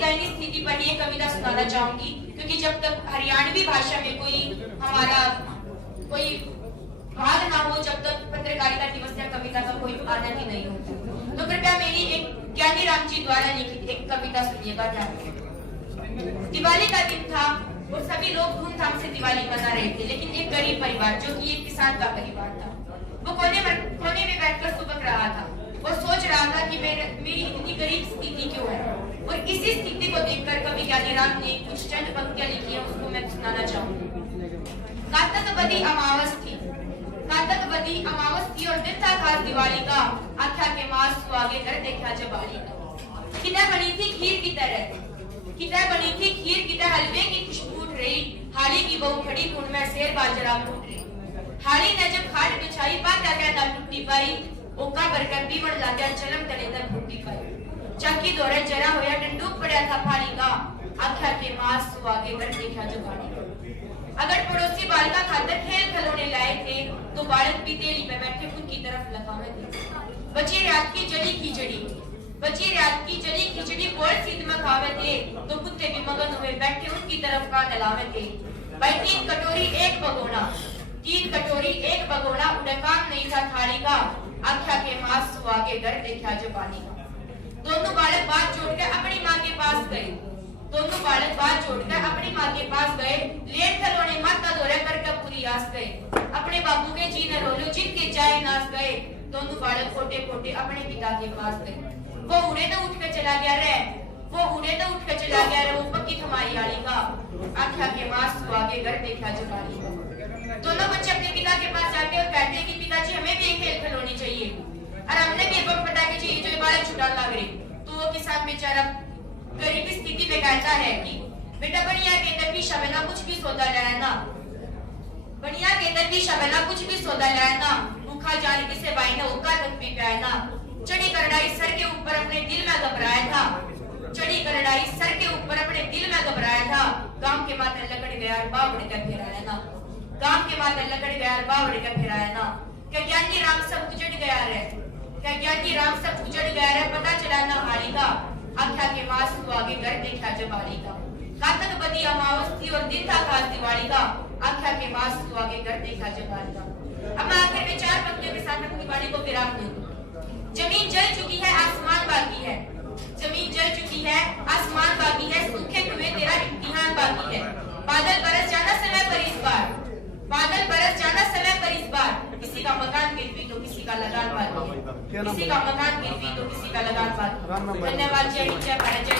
दयनीय स्थिति पर ये कविता सुनाना चाहूंगी, क्योंकि जब तक हरियाणवी भाषा में कोई हमारा कोई भाग ना हो, जब तक पत्रकारिता दिवस या कविता का कोई आनंद ही नहीं होता। तो कृपया मेरी एक ज्ञानी राम जी द्वारा लिखित एक कविता सुनिएगा ध्यान से। दिवाली का दिन था और सभी लोग धूमधाम से दिवाली मना रहे थे, लेकिन एक गरीब परिवार जो कि एक किसान का परिवार था, वो कोने में बैठकर सुबह रहा था और सोच रहा था कि मेरी इतनी गरीब स्थिति क्यों है। और इसी स्थिति को देखकर कवि ज्ञानीराम ने कुछ चंद पंक्तियां लिखी है, उसको मैं सुनाना चाहूंगी। कातकबदी अमावस थी और दिन था खास दिवाली का, आख्या के मास सुहागे घर देखा जबाली का। कितना बनी थी खीर की तरह, हलवे की खुशबू उठ रही, हाली की बहू खड़ी कुंड में शेर बाजरा फूट रही। हाली ने जब खाट बिछाई पाता कहता टूटी पाई, ओका भरकर पीवण लाद्या चलम तले तक फूटी पाई। चाकी दौरे जरा होया डंडूक पड़ा था फाली का, आख्या के मास सुहागे घर देखा जबाली का। अगर पड़ोसी बालका खातर खेल खिलौने लाए थे, तो बालक भी तेली पे बैठे उनकी तरफ लगावे थे। बची रात की जली खिचड़ी गोल सीध में खावे थे, तो कुत्ते भी मगन हुए बैठे उनकी तरफ कान हिलावे थे। भाई तीन कटोरी एक भगोना उड़े काम नहीं था थाली का, आख्या के मास सुहागे घर देखा जबाली का। दोनों बालक बात छोड़कर अपनी माँ के पास गए, लेट खिलौने माता दौरे करके पूरी आस गए। अपने बाबू के जी न रोलो जिनके जाए नास गए, दोनों बालक खोटे खोटे अपने पिता के पास गए। वो उड़े तो उठ कर चला गया रे, वो पक्की थमाई आली का, आख्या के मास सुहागे घर देखा जबाली का। दोनों बच्चे अपने पिता के पास जाते और कहते हैं कि पिताजी हमें भी एक खेल खिलौनी चाहिए, और हमने भी बम पटाखे चाहिए जो बालक छुटाने लग रहे। तो वो किसान बेचारा गरीबी स्थिति में कहता है कि बेटा बढ़िया के अंदर भी शबना कुछ भी सौदा लाना, भूखा जान किसे बाई ने उका तक भी प्यायना। चढ़ी करड़ाई सर के ऊपर अपने दिल में घबराया था, गांव के माथे लकड़ गया बावड़ का फिराया ना। क्या ज्ञानी राम सब उजड़ गया रे, पता चला ना हाली का, आख्या के मास सुहागे घर देखा जबाली का। कातकबदी अमावस थी और दिन था खास दिवाली का, आख्या के मास सुहागे घर देखा जबाली का। अब मैं आखिर में चार पंक्तियों के साथ अपनी वाणी को विराम दूंगी। जमीन जल चुकी है, आसमान बाकी है, सूखे हुए तेरा इम्तिहान बाकी है। बादल बरस जाना समय पर इस बार, किसी का मकान गिर भी तो किसी का लगान बाकी है। धन्यवाद। जय हिंद, जय भारत, जय